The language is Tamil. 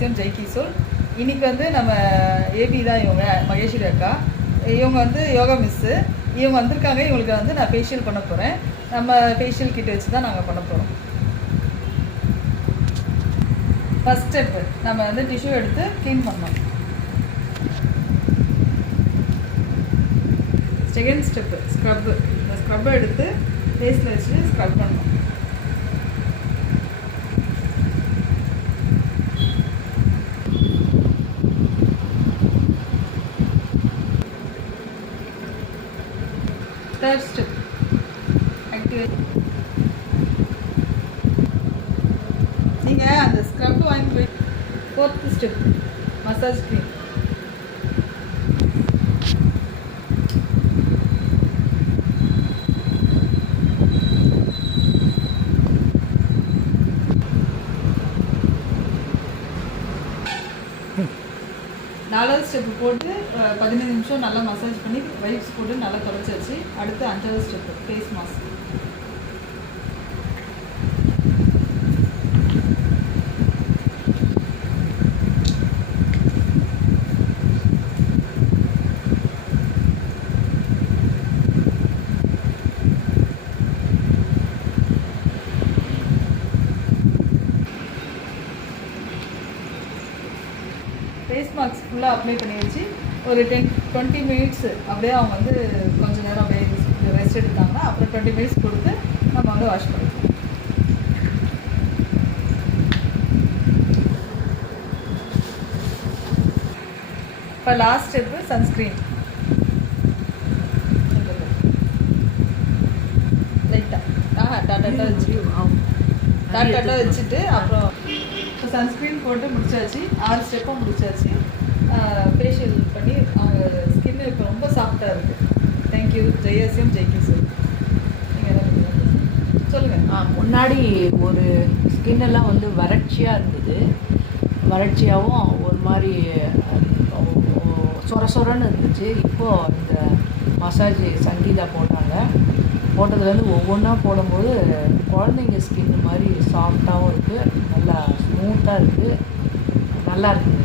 ஜெயசியம் ஜெய்கிஷோர். இன்றைக்கி வந்து நம்ம ஏபி தான் இவங்க, மகேஸ்வரி அக்கா. இவங்க வந்து யோகா மிஸ்ஸு. இவங்க வந்திருக்காங்க. இவங்களுக்கு வந்து நான் ஃபேஷியல் பண்ண போகிறேன். நம்ம ஃபேஷியல் கிட்ட வச்சு தான் நாங்கள் பண்ண போகிறோம். ஃபஸ்ட் ஸ்டெப்பு நம்ம வந்து டிஷ்யூ எடுத்து க்ளீன் பண்ணோம். Second step scrub. இந்த ஸ்க்ரப்பை எடுத்து ஃபேஸில் வச்சு ஸ்க்ரப் பண்ணணும். Third step activate. நீங்கள் அந்த ஸ்க்ரப் வாங்கி போய் ஃபோர்த் ஸ்டெப் மசாஜ் க்ரீம். நாலாவது ஸ்டெப்பு போட்டு 15 நிமிஷம் நல்லா மசாஜ் பண்ணி வைப்ஸ் போட்டு நல்லா தொடச்சாச்சு. அடுத்து 5வது step face mask. Face mask ஃபுல்லாக அப்ளை பண்ணி வச்சு ஒரு 20 மினிட்ஸ் அப்படியே அவங்க வந்து கொஞ்சம் நேரம் அப்படியே ரெஸ்ட் எடுத்தாங்கன்னா அப்புறம் 20 மினிட்ஸ் கொடுத்து நம்ம வந்து வாஷ் பண்ணிக்கலாம். இப்போ லாஸ்ட் ஸ்டெப்பு சன்ஸ்க்ரீன். லைட்டாக டாட்டா வச்சுட்டு அப்புறம் இப்போ சன்ஸ்க்ரீன் போட்டு முடிச்சாச்சு. 6 ஸ்டெப்பும் முடிச்சாச்சு. ஃபேஷியல் பண்ணி அவங்க ஸ்கின் இப்போ ரொம்ப சாஃப்டாக இருக்குது. தேங்க்யூ ஜெயசியம் ஜெய்கிஷோர். நீங்கள் எதாவது சொல்லுங்கள். முன்னாடி ஒரு ஸ்கின் எல்லாம் வந்து வறட்சியாக இருந்தது. வறட்சியாகவும் ஒரு மாதிரி சொர சொரன்னு இருந்துச்சு. இப்போது இந்த மசாஜ் சங்கீதா போட்டாங்க. போட்டதுலேருந்து ஒவ்வொன்றா போடும்போது குழந்தைங்க ஸ்கின் மாதிரி சாஃப்டாகவும் இருக்குது, நல்லா ஸ்மூத்தாக இருக்குது, நல்லா இருக்குது.